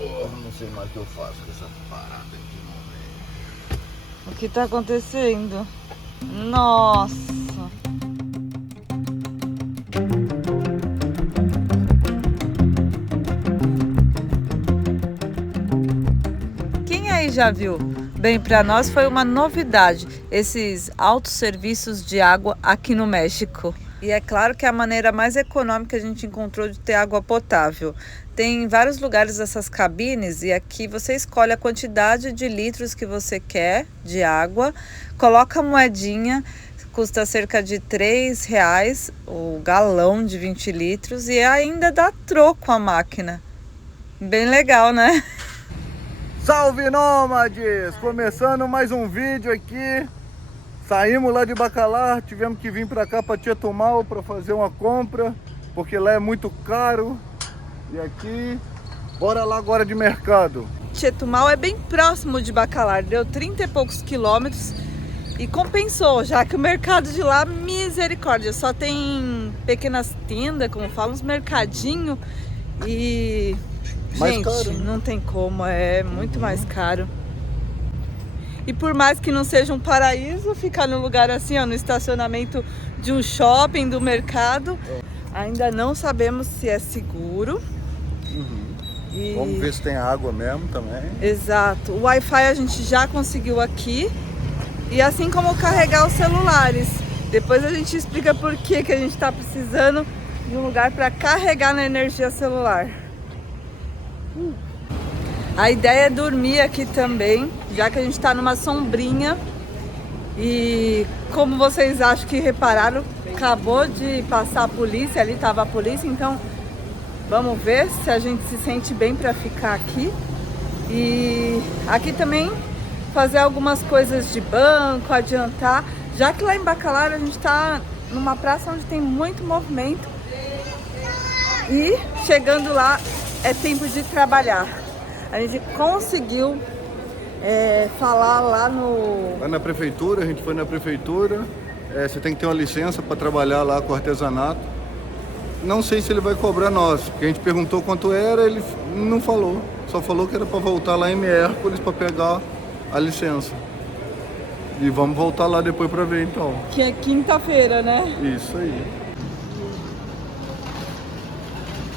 Porra, não sei mais o que eu faço com essa parada aqui, momento. O que tá acontecendo? Nossa! Quem aí já viu? Bem, para nós foi uma novidade esses autosserviços de água aqui no México. E é claro que é a maneira mais econômica que a gente encontrou de ter água potável. Tem em vários lugares essas cabines e aqui você escolhe a quantidade de litros que você quer de água, coloca a moedinha, custa cerca de R$ 3 o galão de 20 litros e ainda dá troco a máquina. Bem legal, né? Salve, nômades! Começando mais um vídeo aqui. Saímos lá de Bacalar, tivemos que vir pra cá, pra Chetumal, pra fazer uma compra, porque lá é muito caro. E aqui, bora lá agora de mercado. Chetumal é bem próximo de Bacalar, deu 30 e poucos quilômetros e compensou, já que o mercado de lá, misericórdia, só tem pequenas tendas, como falam, uns mercadinhos e... Mais gente, caro, né? não tem como, é muito mais caro. E por mais que não seja um paraíso, ficar num lugar assim, ó, no estacionamento de um shopping, do mercado, ainda não sabemos se é seguro. E... vamos ver se tem água mesmo também. exato. O Wi-Fi a gente já conseguiu aqui. E assim como carregar os celulares. Depois a gente explica por que a gente está precisando de um lugar para carregar na energia celular. A ideia é dormir aqui também, já que a gente está numa sombrinha. E como vocês acham que repararam, acabou de passar a polícia, ali estava a polícia, então vamos ver se a gente se sente bem para ficar aqui. E aqui também fazer algumas coisas de banco, adiantar, já que lá em Bacalar a gente está numa praça onde tem muito movimento e chegando lá é tempo de trabalhar. A gente conseguiu falar lá Lá na prefeitura, a gente foi na prefeitura. Você tem que ter uma licença para trabalhar lá com artesanato. Não sei se ele vai cobrar nós, porque a gente perguntou quanto era, ele não falou. Só falou que era para voltar lá em Miércoles para pegar a licença. E vamos voltar lá depois para ver então. que é quinta-feira, né? Isso aí.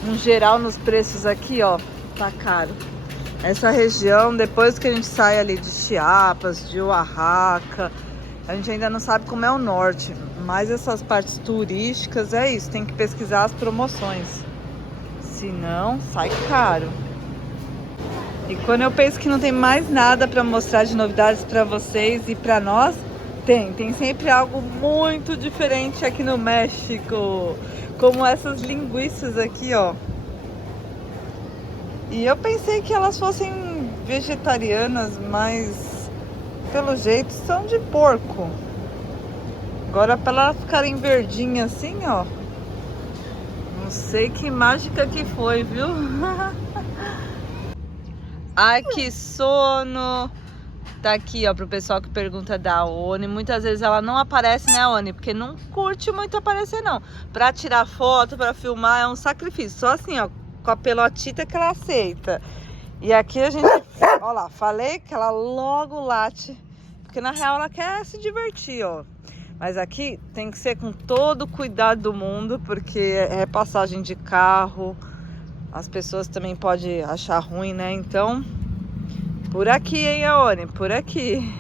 No geral, nos preços aqui, ó, tá caro. Essa região, depois que a gente sai ali de Chiapas, de Oaxaca, a gente ainda não sabe como é o norte, mas essas partes turísticas é isso, tem que pesquisar as promoções, senão sai caro. E quando eu penso que não tem mais nada para mostrar de novidades para vocês e para nós, tem sempre algo muito diferente aqui no México, como essas linguiças aqui, ó. E eu pensei que elas fossem vegetarianas, mas pelo jeito são de porco. Agora para elas ficarem verdinhas assim, ó. Não sei que mágica que foi, viu? Ai, que sono! Tá aqui, ó, pro pessoal que pergunta da Oni. Muitas vezes ela não aparece, né, Oni? Porque não curte muito aparecer, não. Pra tirar foto, pra filmar, é um sacrifício. Só assim, ó, com a pelotita que ela aceita. E aqui a gente... ó lá, falei que ela logo late. Porque na real ela quer se divertir, ó. Mas aqui tem que ser com todo o cuidado do mundo, porque é passagem de carro. As pessoas também podem achar ruim, né? Então, por aqui, hein, Aone? Por aqui.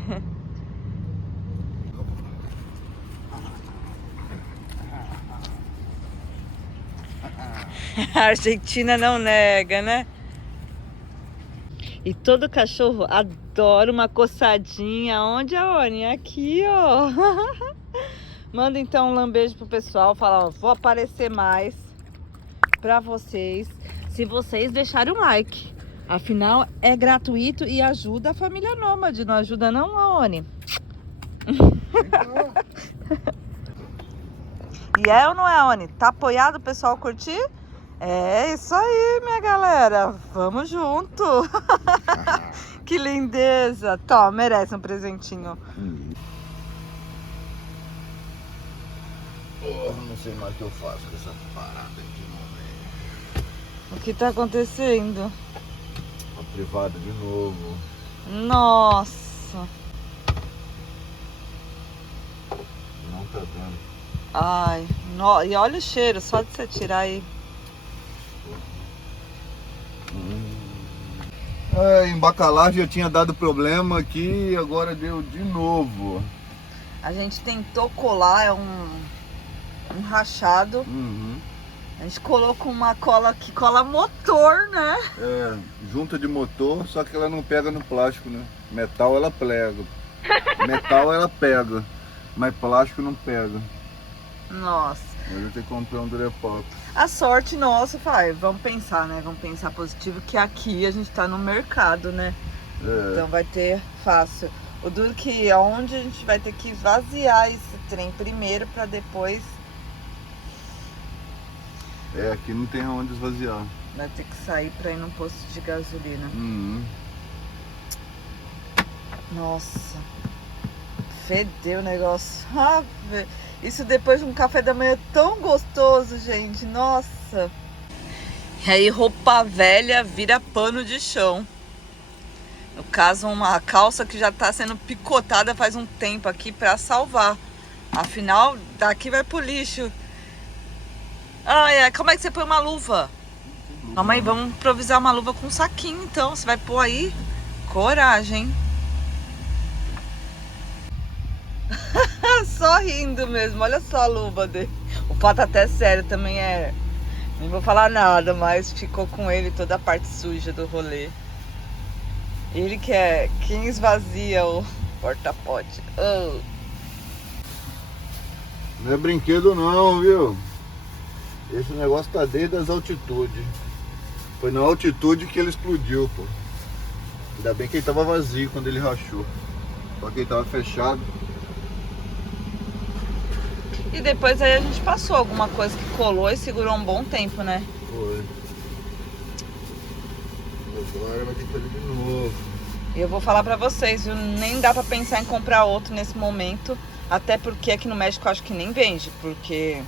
A Argentina não nega, né? E todo cachorro adora uma coçadinha. Onde, Aone? Aqui, ó. Manda então um lambejo pro pessoal. Fala, ó, vou aparecer mais pra vocês se vocês deixarem um like. Afinal, é gratuito e ajuda a família nômade. Não ajuda não, Aone? E é ou não é, Aone? Tá apoiado o pessoal curtir? É isso aí, minha galera. Vamos junto. Que lindeza. Toma, merece um presentinho. Porra, não sei mais o que eu faço com essa parada aqui, momento. O que tá acontecendo? A Privada de novo. Nossa. Não tá dando. Ai, e olha o cheiro, só de você tirar aí. Em Bacalar já tinha dado problema aqui, agora deu de novo. A gente tentou colar, é um rachado. Uhum. A gente colocou uma cola que cola motor, né? Junta de motor, só que ela não pega no plástico, né? Metal ela pega. Metal ela pega, mas plástico não pega. Nossa. Eu vou ter que comprar um Durepox. A sorte nossa, vamos pensar, né? Vamos pensar positivo que aqui a gente tá no mercado, né? Então vai ter fácil. O duro que é onde a gente vai ter que esvaziar esse trem primeiro pra depois... Aqui não tem onde esvaziar. Vai ter que sair pra ir num posto de gasolina. Uhum. Nossa. Fedeu o negócio. Isso depois de um café da manhã tão gostoso, gente. Nossa. E aí roupa velha vira pano de chão. No caso, uma calça que já tá sendo picotada faz um tempo aqui pra salvar. Afinal, daqui vai pro lixo. Como é que você põe uma luva? Calma aí, vamos improvisar uma luva com um saquinho então. Você vai pôr aí? Coragem. Só rindo mesmo, olha só a luva dele. O pato até sério também é. Não vou falar nada, mas ficou com ele toda a parte suja do rolê. Ele que é quem esvazia o porta-pote. Não é brinquedo não, viu? Esse negócio tá desde as altitudes. Foi na altitude que ele explodiu, pô. Ainda bem que ele tava vazio quando ele rachou. Só que ele tava fechado. E depois aí a gente passou alguma coisa que colou e segurou um bom tempo, né? Foi. Agora vai ter que fazer de novo. E eu vou falar pra vocês, viu? Nem dá pra pensar em comprar outro nesse momento. Até porque aqui no México eu acho que nem vende. Porque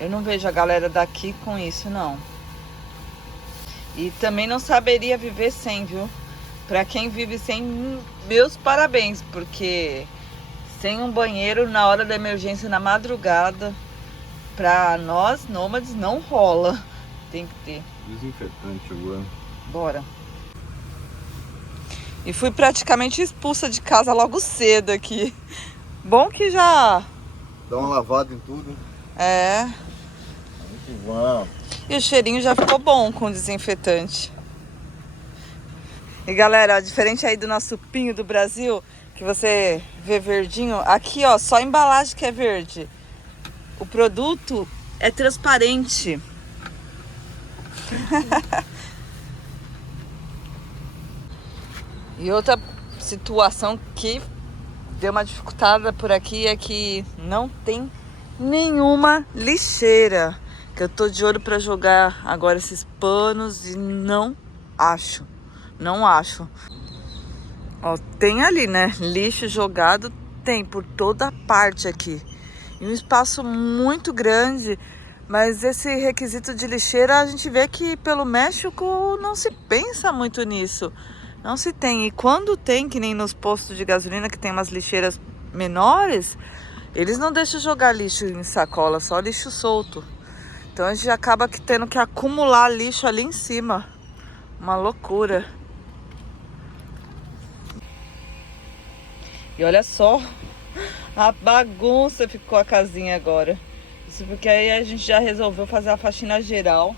eu não vejo a galera daqui com isso, não. E também não saberia viver sem, viu? Pra quem vive sem, meus parabéns. Porque sem um banheiro na hora da emergência, na madrugada, pra nós, nômades, não rola. Tem que ter. Desinfetante agora. Bora. E fui praticamente expulsa de casa logo cedo aqui. Bom que já... Dá uma lavada em tudo. Vamos. E o cheirinho já ficou bom com o desinfetante. E galera, diferente aí do nosso pinho do Brasil, que você vê verdinho, aqui ó, só a embalagem que é verde. O produto é transparente. E outra situação que deu uma dificultada por aqui é que não tem nenhuma lixeira. Que eu tô de olho pra jogar agora esses panos e não acho. Ó, tem ali, né? Lixo jogado tem por toda parte aqui. E um espaço muito grande. Mas esse requisito de lixeira, a gente vê que pelo México não se pensa muito nisso. Não se tem. E quando tem, que nem nos postos de gasolina, que tem umas lixeiras menores, eles não deixam jogar lixo em sacola, só lixo solto. Então a gente acaba tendo que acumular lixo ali em cima. Uma loucura. E olha só a bagunça ficou a casinha agora. Isso porque aí a gente já resolveu fazer a faxina geral.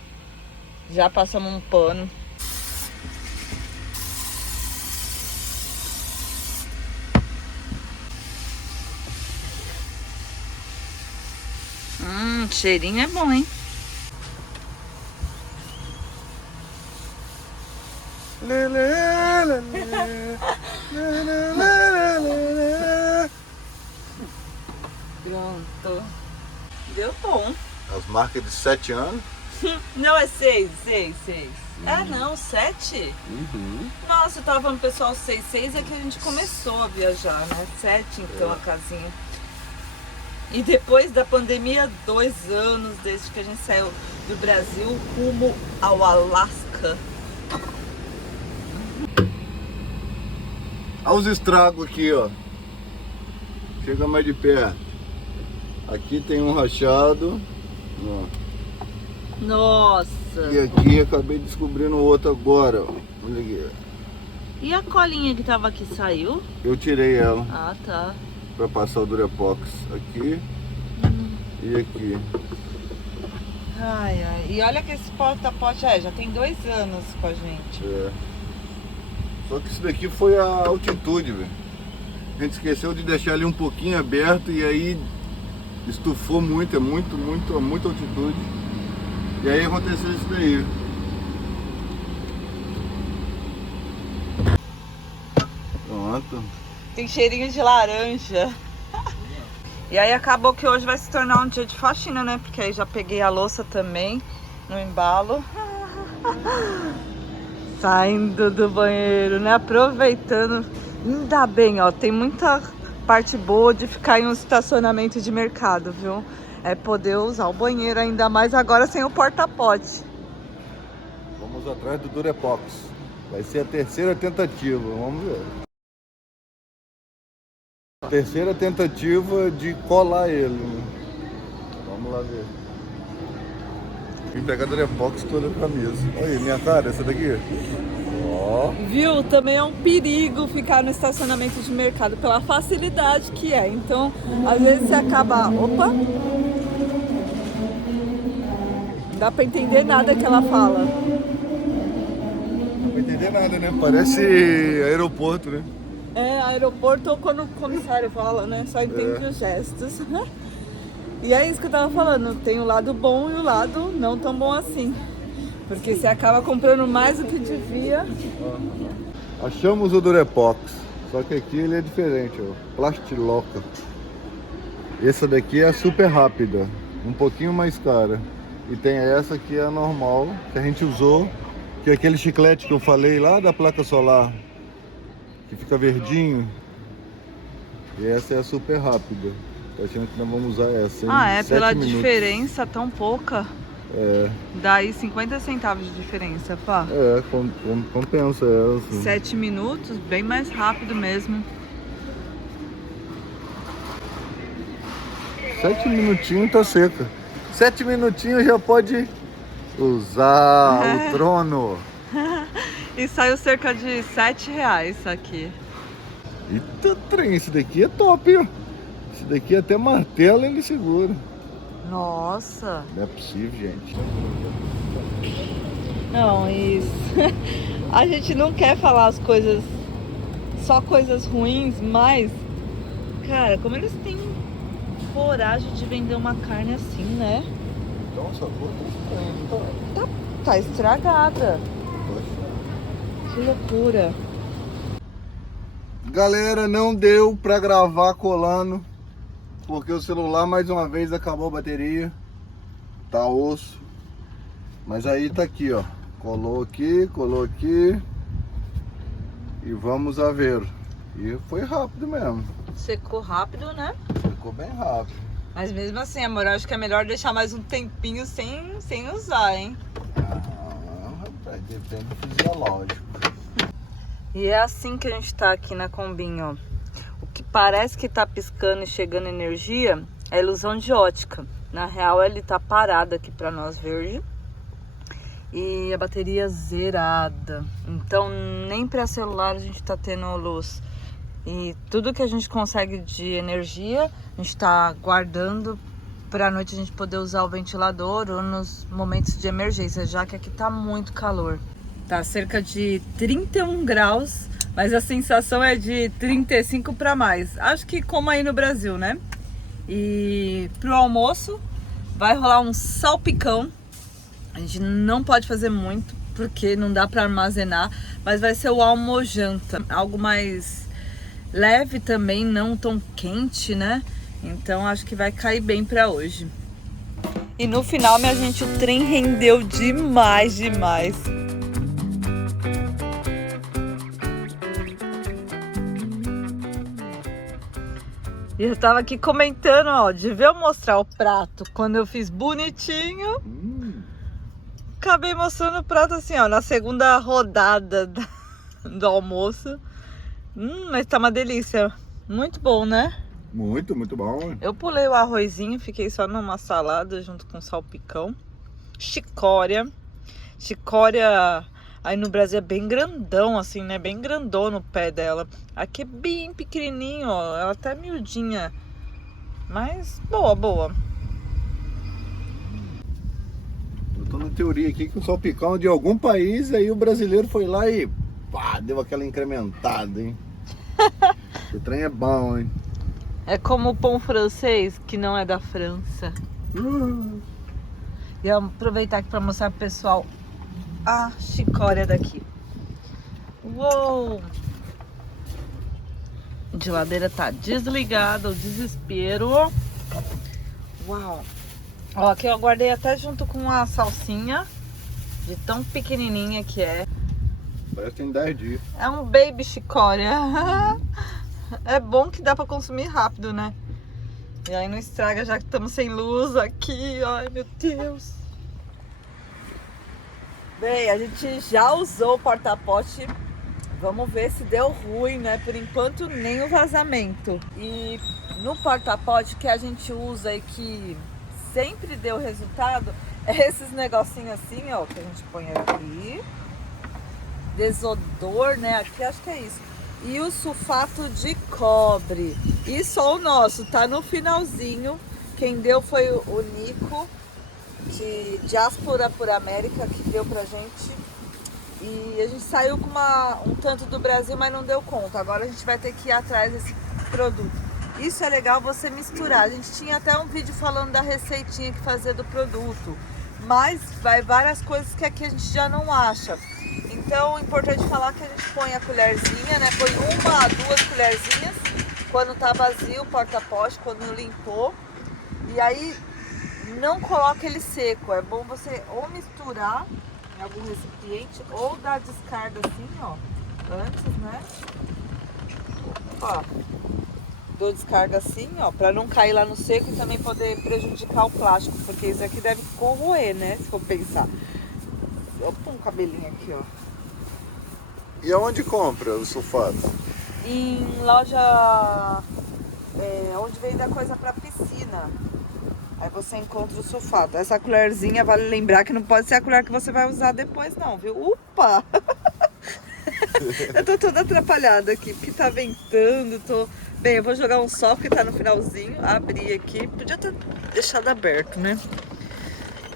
Já passamos um pano. Cheirinho é bom, hein? Pronto. Deu bom. As marcas de 7 anos. Não, é 6. Não, 7? Nossa, eu tava falando pessoal 6 é que a gente começou a viajar, né? 7 então a casinha. E depois da pandemia, 2 anos desde que a gente saiu do Brasil rumo ao Alasca. Olha os estragos aqui, ó. Chega mais de perto. Aqui tem um rachado. Ó. Nossa! E aqui acabei descobrindo outro agora, ó. Olha aqui. E a colinha que tava aqui saiu? Eu tirei ela. Ah, tá. Pra passar o Durepox aqui e aqui. Ai, ai. E olha que esse porta-pote já tem 2 anos com a gente. É. Só que isso daqui foi a altitude, velho. A gente esqueceu de deixar ele um pouquinho aberto e aí estufou muito, muita altitude. E aí aconteceu isso daí. Pronto. Tem cheirinho de laranja. E aí acabou que hoje vai se tornar um dia de faxina, né? Porque aí já peguei a louça também no embalo. Saindo do banheiro, né? Aproveitando. Ainda bem, ó. Tem muita parte boa de ficar em um estacionamento de mercado, viu? É poder usar o banheiro ainda mais agora sem o porta-pote. Vamos atrás do Durepox. Vai ser a terceira tentativa, vamos ver. Terceira tentativa de colar ele, né? Vamos lá ver. Vim pegar Durepox toda pra mesa. Olha aí, minha cara, essa daqui. Ó. Viu? Também é um perigo ficar no estacionamento de mercado pela facilidade que é. Então, às vezes você acaba... Opa! Não dá pra entender nada que ela fala. Não pra entender nada, né? Parece aeroporto, né? É, aeroporto ou quando o comissário fala, né? Só entende os gestos. E é isso que eu tava falando, tem o lado bom e o lado não tão bom assim. Porque você acaba comprando mais do que devia. Achamos o Durepox, só que aqui ele é diferente, ó. Plastiloca. Essa daqui é a super rápida, um pouquinho mais cara. E tem essa que é a normal, que a gente usou, que é aquele chiclete que eu falei lá da placa solar, que fica verdinho. E essa é a super rápida. Tô achando que nós vamos usar essa. Ah, é? Pela minutos. diferença tão pouca. É. Daí 50 centavos de diferença, pá. É, compensa essa. 7 minutos, bem mais rápido mesmo. 7 minutinhos tá seca. 7 minutinhos já pode usar o trono. E saiu cerca de R$7 isso aqui. Eita trem, esse daqui é top, ó. Esse daqui até martelo ele segura. Nossa. Não é possível, gente. Não, isso. A gente não quer falar as coisas, só coisas ruins, mas, cara, como eles têm coragem de vender uma carne assim, né? Nossa, a Tá estragada. Que loucura. Galera, não deu pra gravar colando, porque o celular mais uma vez acabou a bateria. Tá osso. Mas aí tá aqui, ó. Colou aqui. E vamos a ver. E foi rápido mesmo. Secou rápido, né? Ficou bem rápido. Mas mesmo assim, amor, eu acho que é melhor deixar mais um tempinho sem usar, hein? Ah, rapaz, depende do fisiológico. E é assim que a gente tá aqui na Combinho, ó. O que parece que tá piscando e chegando energia é ilusão de ótica. Na real, ele tá parado aqui pra nós, verde. E a bateria zerada. Então, nem pra celular a gente tá tendo luz. E tudo que a gente consegue de energia, a gente tá guardando pra noite a gente poder usar o ventilador ou nos momentos de emergência, já que aqui tá muito calor. Tá cerca de 31 graus, mas a sensação é de 35 para mais. Acho que como aí no Brasil, né? E pro almoço vai rolar um salpicão. A gente não pode fazer muito, porque não dá para armazenar, mas vai ser o almojanta. Algo mais leve também, não tão quente, né? Então acho que vai cair bem para hoje. E no final, minha gente, o trem rendeu demais. E eu tava aqui comentando, ó, de ver eu mostrar o prato quando eu fiz bonitinho. Acabei mostrando o prato assim, ó, na segunda rodada do almoço. Mas tá uma delícia. Muito bom, né? Muito, muito bom. Eu pulei o arrozinho, fiquei só numa salada junto com salpicão. Chicória. Chicória aí no Brasil é bem grandão, assim, né? Bem grandão no pé dela. Aqui é bem pequenininho, ó. Ela tá miudinha. Mas boa, boa. Eu tô na teoria aqui que o salpicão é de algum país, aí o brasileiro foi lá e pá, deu aquela incrementada, hein? O trem é bom, hein? É como o pão francês, que não é da França. E eu vou aproveitar aqui para mostrar pro pessoal a chicória daqui. Uou! A geladeira tá desligada, o desespero. Uau! Ó, aqui eu guardei até junto com a salsinha, de tão pequenininha que é. Parece que tem 10 dias. É um baby chicória. É bom que dá pra consumir rápido, né? E aí não estraga, já que estamos sem luz aqui. Ai, meu Deus. Bem, a gente já usou o porta-pote. Vamos ver se deu ruim, né? Por enquanto, nem o vazamento. E no porta-pote que a gente usa e que sempre deu resultado, é esses negocinhos assim, ó, que a gente põe aqui. Desodor, né? Aqui acho que é isso. E o sulfato de cobre. E só o nosso, tá no finalzinho. Quem deu foi o Nico, de Diáspora por América, que deu pra gente. E a gente saiu com um tanto do Brasil, mas não deu conta. Agora a gente vai ter que ir atrás desse produto. Isso é legal você misturar. A gente tinha até um vídeo falando da receitinha que fazia do produto. Mas vai várias coisas que aqui a gente já não acha. Então, é importante falar que a gente põe a colherzinha, né? Põe 1 a 2 colherzinhas quando tá vazio o porta-pote, quando limpou. E aí, não coloca ele seco. É bom você ou misturar em algum recipiente ou dar descarga assim, ó. Antes, né? Ó. Dou descarga assim, ó, pra não cair lá no seco e também poder prejudicar o plástico. Porque isso aqui deve corroer, né? Se for pensar. Eu ponho um cabelinho aqui, ó. E aonde compra o sulfato? Em loja onde vende a coisa pra piscina. Aí você encontra o sulfato. Essa colherzinha, vale lembrar que não pode ser a colher que você vai usar depois não, viu? Upa! Eu tô toda atrapalhada aqui, porque tá ventando, Bem, eu vou jogar um sol porque tá no finalzinho. Abri aqui, podia ter deixado aberto, né?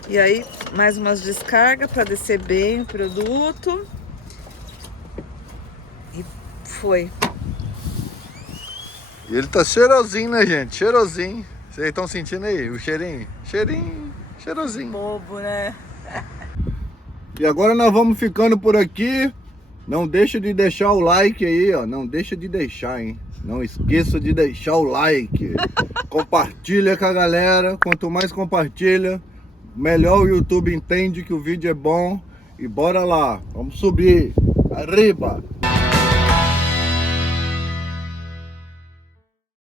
E aí, mais umas descargas pra descer bem o produto. E foi. E ele tá cheirosinho, né, gente? Cheirosinho. Vocês estão sentindo aí o cheirinho? Cheirinho, cheirosinho. Bobo, né? E agora nós vamos ficando por aqui. Não deixa de deixar o like aí, ó. Não deixa de deixar, hein? Não esqueça de deixar o like. Compartilha com a galera. Quanto mais compartilha, melhor o YouTube entende que o vídeo é bom. E bora lá, vamos subir. Arriba!